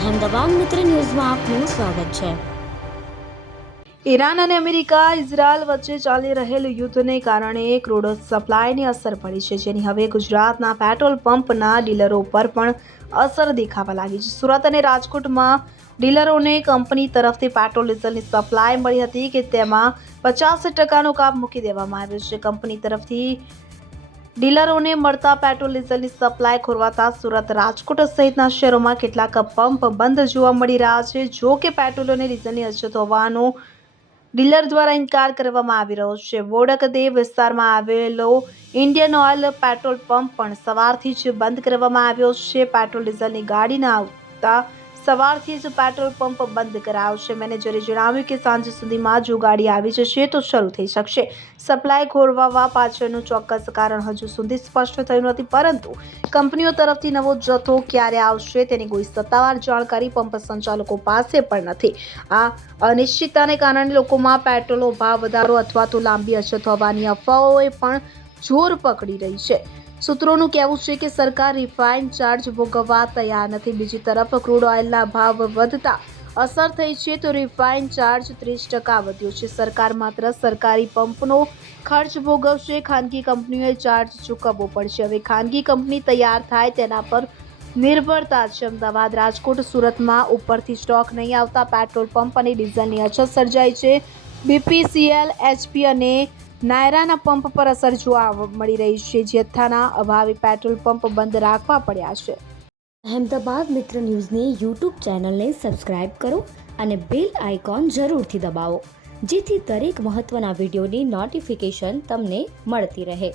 અહેમદાબાદ મિત્ર ન્યૂઝમાં આપનું સ્વાગત છે। ઈરાન અને અમેરિકા ઇઝરાયલ વચ્ચે ચાલી રહેલ યુદ્ધને કારણે ક્રૂડ સપ્લાયની અસર પડી છે, જેની હવે ગુજરાતના પેટ્રોલ પંપના ડીલરો પર પણ અસર દેખાવા લાગી છે। સુરત અને રાજકોટમાં ડીલરોને કંપની તરફથી પેટ્રોલ ડીઝલની સપ્લાય મળી હતી કે તેમાં 50% કાપ મૂકી દેવામાં આવ્યો છે। કંપની તરફથી ડીલરોને મળતા પેટ્રોલ ડીઝલની સપ્લાય ખોરવાતા સુરત, રાજકોટ સહિતના શહેરોમાં કેટલાક પંપ બંધ જોવા મળી રહ્યા છે। જો કે પેટ્રોલ અને ડીઝલની અછત હોવાનો ડીલર દ્વારા ઇનકાર કરવામાં આવી રહ્યો છે। બોડકદેવ વિસ્તારમાં આવેલો ઇન્ડિયન ઓઇલ પેટ્રોલ પંપ પણ સવારથી જ બંધ કરવામાં આવ્યો છે। પેટ્રોલ ડીઝલની ગાડી ન આવતા સવારથી જ પેટ્રોલ પંપ બંધ કરાયો છે। મેનેજરે જણાવ્યું કે સાંજ સુધીમાં જો ગાડી આવી જશે તો શરૂ થઈ શકશે। સપ્લાય ખોરવાવા પાછળનું ચોક્કસ કારણ હજુ સુધી સ્પષ્ટ થયું નથી, પરંતુ કંપનીઓ તરફથી નવો જથ્થો ક્યારે આવશે તેની કોઈ સત્તાવાર જાણકારી પંપ સંચાલકો પાસે પણ નથી। આ અનિશ્ચિતતાને કારણે લોકોમાં પેટ્રોલનો ભાવ વધારો અથવા તો લાંબી અછત હોવાની અફવાઓએ પણ જોર પકડી રહી છે। સૂત્રોનું કહેવું છે કે સરકાર રિફાઇન ચાર્જ ભોગવવા તૈયાર નથી। બીજી તરફ ક્રૂડ ઓઇલના ભાવ વધતા અસર થઈ છે તો રિફાઇન ચાર્જ 30% વધ્યો છે। સરકાર માત્ર સરકારી પંપનો ખર્ચ ભોગવશે, ખાનગી કંપનીઓએ ચાર્જ ચૂકવવો પડશે। હવે ખાનગી કંપની તૈયાર થાય તેના પર નિર્ભરતા છે। અમદાવાદ, રાજકોટ, સુરતમાં ઉપરથી સ્ટોક નહીં આવતા પેટ્રોલ પંપ અને ડીઝલની અછત સર્જાઈ છે। બીપીસીએલ, એચપી અને નાયરાના પંપ પર અસર જોવા મળી રહી છે। જથ્થાના અભાવે પેટ્રોલ પંપ બંધ રાખવા પડ્યા છે। અહેમદાબાદ મિત્ર ન્યૂઝની યુટ્યુબ ચેનલને સબસ્ક્રાઇબ કરો અને બેલ આઇકોન જરૂરથી દબાવો, જેથી દરેક મહત્ત્વના વિડીયોની નોટિફિકેશન તમને મળતી રહે।